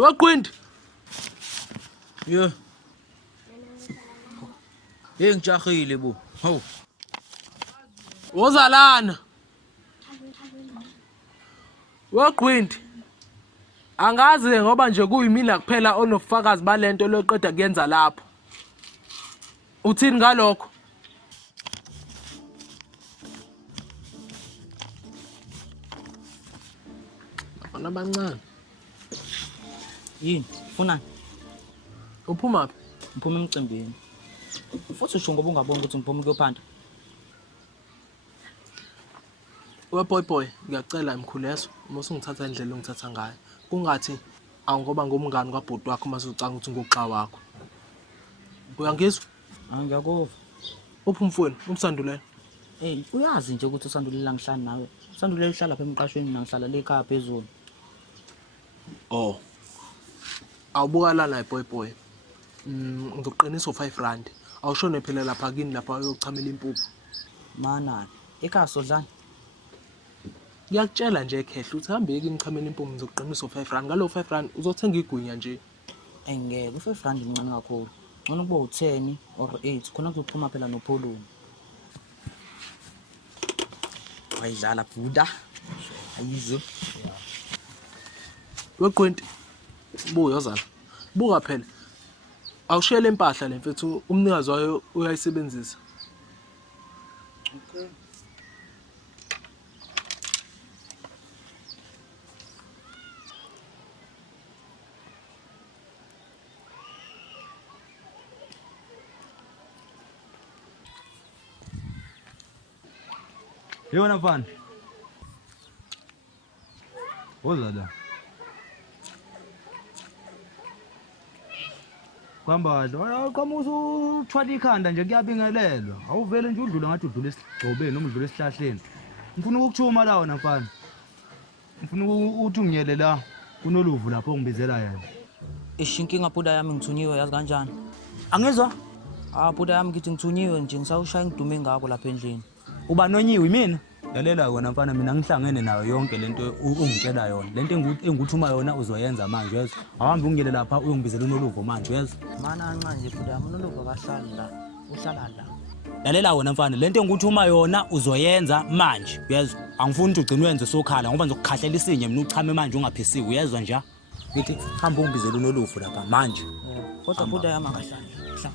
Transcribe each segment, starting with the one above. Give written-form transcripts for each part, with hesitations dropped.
Waqwindi. Yeah. Ngijahile bo. Hawu. Wozalana. Waqwindi. Angazi ngoba nje kuyimina kuphela onofakazi balento loqeda kuyenza lapho. Uthini ngalokho? Abana abancane. Yini? Funani? Uphuma phi? Ngiphuma emcimbini. Futhi usho ngoba ungaboni ukuthi ngiphuma kuyophanda. Boy, ngiyacela imkhuleso, uma usungithatha indlela ongithatha ngayo. Kungathi awungoba ngumngani kabhuti wakho mase ucanga ukuthi ngoxa wakho. Uyangizwa? Ngiyakuva. Uphi umfweni? Umsandulela. Hey, uyazi nje ukuthi usandulela ngihlala nawe. Usandulela uhlala lapha emqashweni mina ngihlala le ekhaya phezulu. Oh. Awubuka lana boy. Ngizoqinisa u5 rand. Awushone phela lapha kini lapha uyochamela impuphu. Mana, ekhaya sodlana. Ngiyakutshela nje ekhehla uthi hambe kini nchamela impuphu ngizoqinisa u5 rand. Ngalo 5 rand uzothenga igunya nje. Engeke u5 rand incane kakhulu. Ngcono kuba u10 or 8 khona kuzophuma phela nopholumo. Wayidlala buda. Ayizwe. Weqwenti. Yozala. Buka phela. Awushele impahla le mfethu umnikazi wayo uyayisebenzisa. Okay. Yona mfana. Wozala. Kwamba kama usuthwala ikhanda nje kuyabingelelwa. Awuvele nje udlula ngathi udlula esigcobeni noma udlula esihlahleni. Ngifuna ukukuthuma la wona mfana. Ngifuna uthi ungiyele la kunoluvu lapho ngibizela yena. Ishinkinga buda yami ngithunyiwe yazi kanjani? Angizwa? Buda yami ngithi ngithunyiwe nje ngisawushaya ngidume ngako lapha endlini. Uba nonyiwe mina? Lalela wena mfana mina ngihlangene nayo yonke lento ungitshela yona. Lento enguthuma yona uzoyenza manje uyezwa. Awuhambe ungiyele lapha uyongibizela unoluvu manje uyezwa. Mana anca nje buda yami unoluvu kahlali la. Uhlala la. Lalela wena mfana lento enguthuma yona uzoyenza manje uyezwa. Angifuni ukuthi ugcine wenze sokhala ngoba ngizokukhahlela isinye mina uchame manje ungaphisiwe uyezwa nje. Ngithi hamba ungibizela unoluvu lapha manje. Kodwa buda yami akahlali. Hla.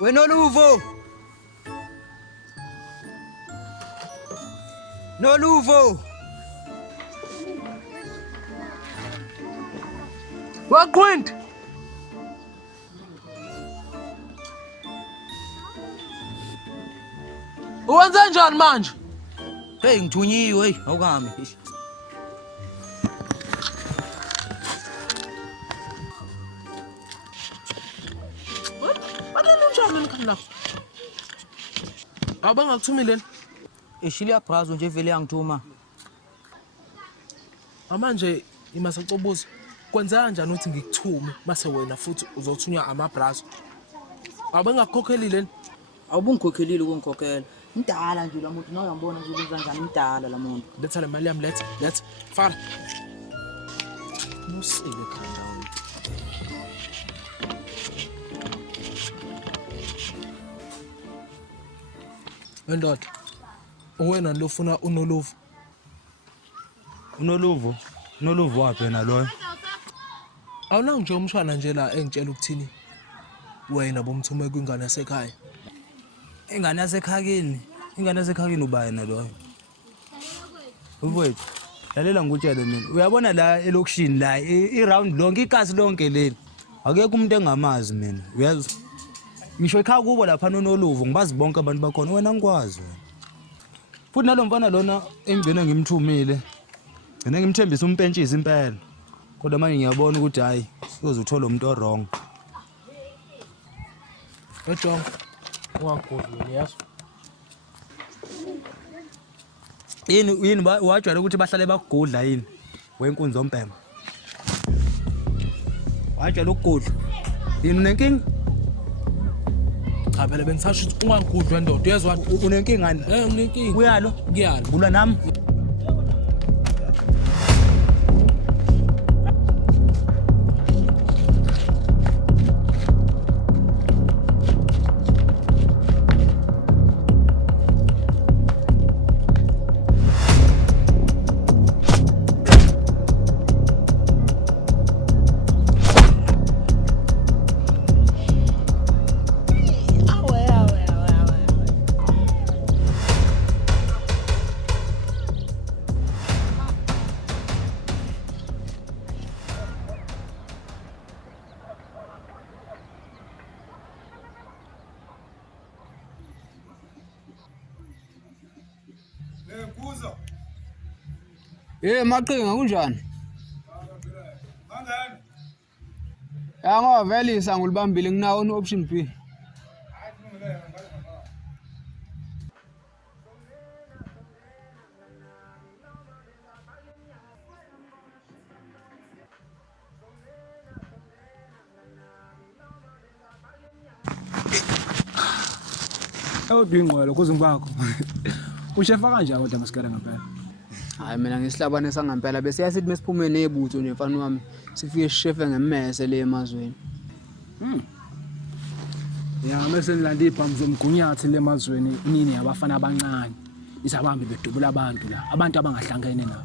Wenoluvo. Noluvo. Waqwindi. Uwenza njani manje? Hey ngithunyiwe awukambi. Abangakuthumile. Eshilia brazo nje vele yangithuma. Manje imasacobuza. Kwenza kanjani uthi ngikuthume mase wena futhi uzothunywa amabrazo? Abangakhokhelile. Awubungikhokhelile ukungikhokhela. Mdala nje la muntu nawe uyambona nje ukuthi kanjani mdala la muntu. Letha le mali yami letha. Fara. Musile khanda wena. Wendoda. Wena lofuna unoluvu. Unoluvu wapi yena loyo? Awuna nje umshwana nje la engitshela ukuthini. Wena bomthume kwingane yasekhaya. Ingane yasekhakini. Ingane yasekhakini uba yena loyo. Ubuyethu. Lalela ngikutshele mina. Uyabona la elokishini la iround lonke ikasi lonke leli. Akekho umuntu engamazi mina. Uyezwa? Ngisho ekhaya kubo lapha nonoluvu ngibazi bonke abantu bakhona wena ngikwazi wena. Futhi nalomfana lona engcene ngimthumile. Mina ngimthembisa umpentshisi impela. Kodwa manje ngiyabona ukuthi hayi uzothola umuntu orong. Ejong. Ungagudluli yaso. Yini wajwayela ukuthi bahlale bakugudla yini? Wenkunzi zompemba. Wajwayela ukugudla. Yini nenkingi? Cha phela bengisasho ukuthi ungangigudlwa ndoda uyezwa Unenkinga ni? nginenkinga Uyalo? ngiyala Kulwa nami? Maqhinga kunjani? Ngoba vele isango libambile nginawo option B. Awudingqolo kuze ngibakho. Ushefa kanjani kodwa masikala ngempela? Hayi mina ngisihlabane sangempela bese yasithi mesiphume nezibutho nemfana wami sifike sishefe ngemmese le emazweni. Ya mase nilanda ibhamu zomgunyathi lemazweni nini yabafana abancane. Isabambi bedubula abantu la, abantu abangahlangene nabo.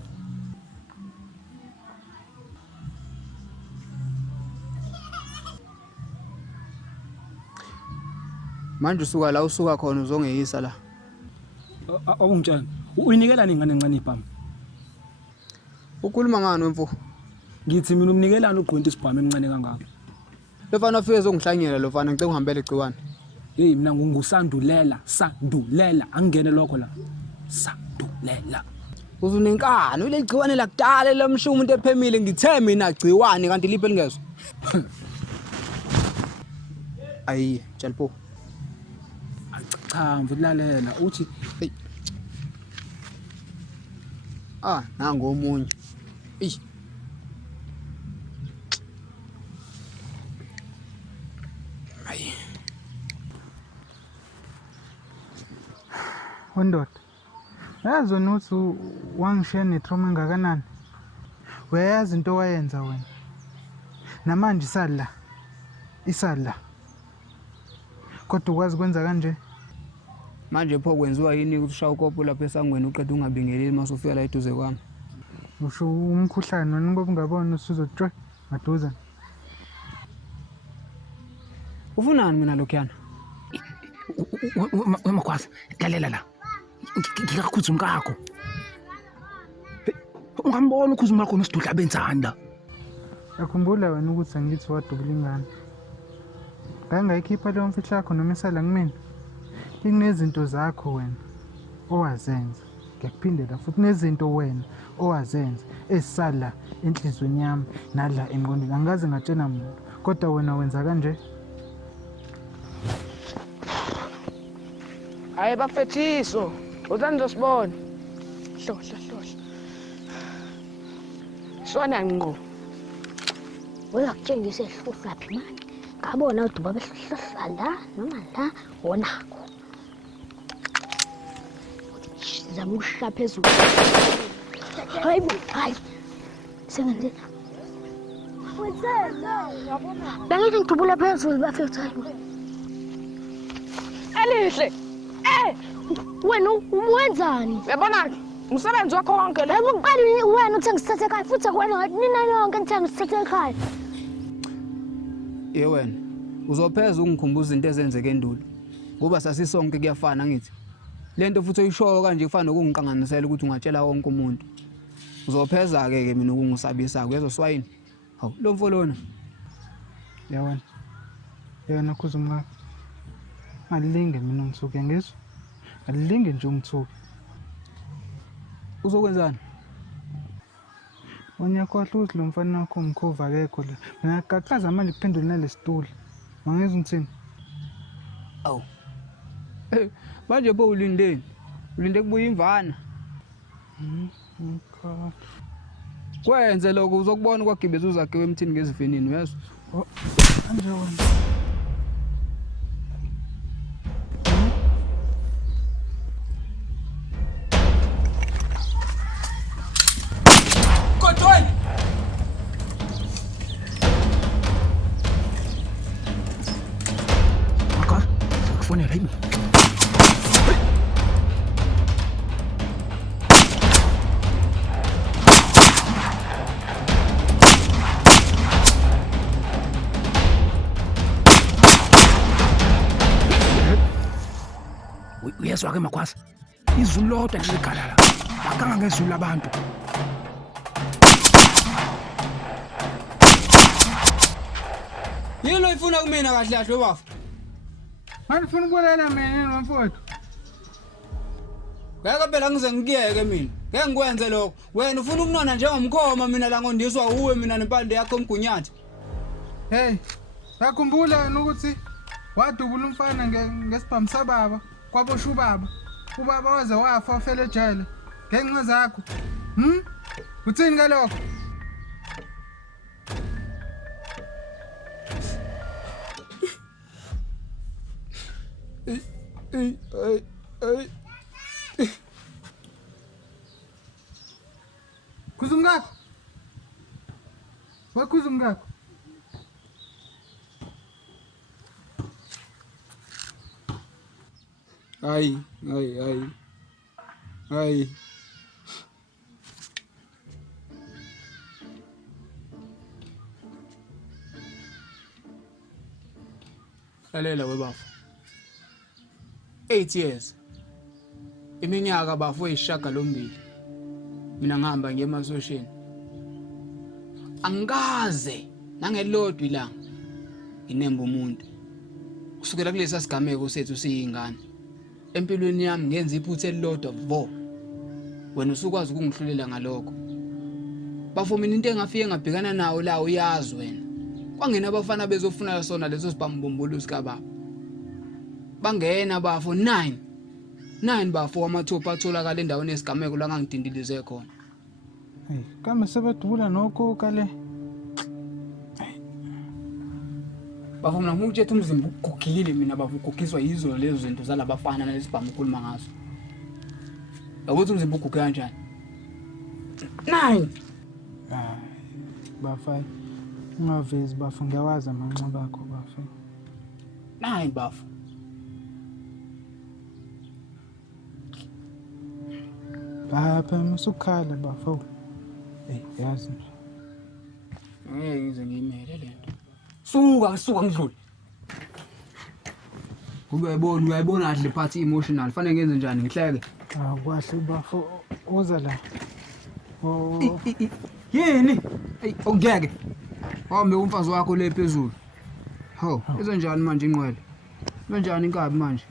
Manje usuka la usuka khona uzongeyisa la. Awungitshani. Uyinikela ningane encane ibhamu. Ukhuluma ngani wemfu? Ngithi mina umnikelana ugqonta isibhamu emncane kangaka. Lofana ufike zongihlanyela lofana ngicela uhambele igciwane. Hey mina ngingusandulela, sandulela, angene lokho la. Sandulela. Uzunenkani ule igciwane la kudala lemsho umuntu ephemile ngithe mina gciwane kanti liphe lingezwe. Ayi, tjalpo. Cha mvulalela uthi Hey. Nango omunye. Ayi. Wendoda, yazi wena uthi wangishiya netrauma engakanani? Uyayazi into owayenza wena. Namanje isala. Kodwa ukwazi kwenza kanje. Manje pho kwenziwa yini ukuthi ushaya ukopo lapha esangweni uqeda ungabingeleli mase ufika la eduze kwami? Usho umkhuhlane wena ngoba ungabona usuzotshwe maduza. Ufunani mina lokhuyana? Makwasa, lalela la. Ngikakhutha umkakho. Ungambona ukhuza umakho nosidudla benzanda. Yakhumbula wena ukuthi angithi wadubula ingane. Ngayikhipha leyo mfihla yakho noma isala kumina. Kunezinto zakho wena owazenza. Ngiyakuphindela futhi nezinto wena owazenza esala enhlizweni yami nala engqondweni. Angaze ngatshena umuntu kodwa wena wenza kanje. Hayi bafethiso, uthanda sibone. Hlohla. Sona ngqo. Uyakutshengisa ehluhlwa laphi manje. Ngabona uduba behluhlwa la noma la wonakho. Zama ukushaya phezulu. Hayi. Sebenze. Wenzela, yabona. Bengithi ngidubula phezulu bafethu hayi. Elihle. Wena uwenzani? Yabona umsebenzi wakho wonke le. Yebo uqala wena uthe ngisithathe ekhaya futhi akwena ngathi nina yonke nithe ngisithathe ekhaya. Wena uzopheza ungikhumbuza into ezenzeke endulo ngoba sasisonke kuyafana ngithi lento futhi oyishoyo kanje kufana nokungiqanganisela ukuthi ungatshela wonke umuntu uzopheza ke mina ukungisabisa kuyezwa swayini hawu lo mfo lona Ya wena khuza umkakho. Alilinge mina ngithuke ngizwe. Alilinge nje ungithuke. uzokwenzani Onyakhohle ukuthi lo mfana wakho umkhova akekho la. Mina ngaqaza manje kuphendula nalesitulo. Mangizwe ngithini? awu manje bo ulinde kubuya imvana kwenze lokho uzokubona kwagibeza uzakhe emthini ngezifenini uyezwa Kanje wena. ngiyafonela hayibo. Uyezwa ke Makwasa, izulu lodwa liligala la, akanga ngezulu labantu. Yini oyifuna kumina kahle kahle bafo? Manifuna ukubolela mina nomfowethu. Ngeke phela ngize ngikuyeke mina. Ngeke ngikwenze lokho. Wena ufuna ukunona njengomkhoma mina la ngondiswa uwe mina nempande yakho omgunyathi. Hey, yakhumbula wena ukuthi wadubula umfana ngesibhamu sababa kwabosha ubaba. Ubaba waze wafa wafela ejele. Ngenxa zakho. Uthini ngalokho? Kuzumngakho? Wakuzumngakho? Hayi. Lalela webafo. 8 years. Iminyaka bafo eyishagalombili. Mina ngihamba ngiye emasosheni. Angikaze nangelodwa ilanga inemba umuntu. Kusukela kulesa sigameko sethu siyingane. Empilweni yami ngenza iphutha elilodwa vo. Wena usukwazi ukungihlulela ngalokho. Bafo mina into engafike ngabhekana nawo la uyazi wena. Kwangena abafana bezofuna sona leso sibhambombolo sikababa. Bangena bafo 9 bafo wamathopha atholakala endaweni yesigameko la ngangidindilize khona. Hey, kambe sebedubula nokuka le. Bafo mina ngikuthethe umzimba ugugile mina bafo ugugiswa yizo lezo zinto zalabafana nalesibhamu ukhuluma ngazo. Ukuthi umzimba uguge kanjani? 9 Bafana. Ungavezi bafo ngiyawazi amanxeba akho bafo. 9 bafo. Bapha musukhala bafo. Hey, yazi. Ngeke ngize ngimele lento. Suka ngidlule. Uyayibona kahle phathi emotional. Fanele ngenze njani ngihleke? Kwahle bafo uza la. Yini? Hey, ongeke. Hambe umfazi wakho le phezulu. Hawu, izenjani manje inqwele? Izenjani inkabi manje?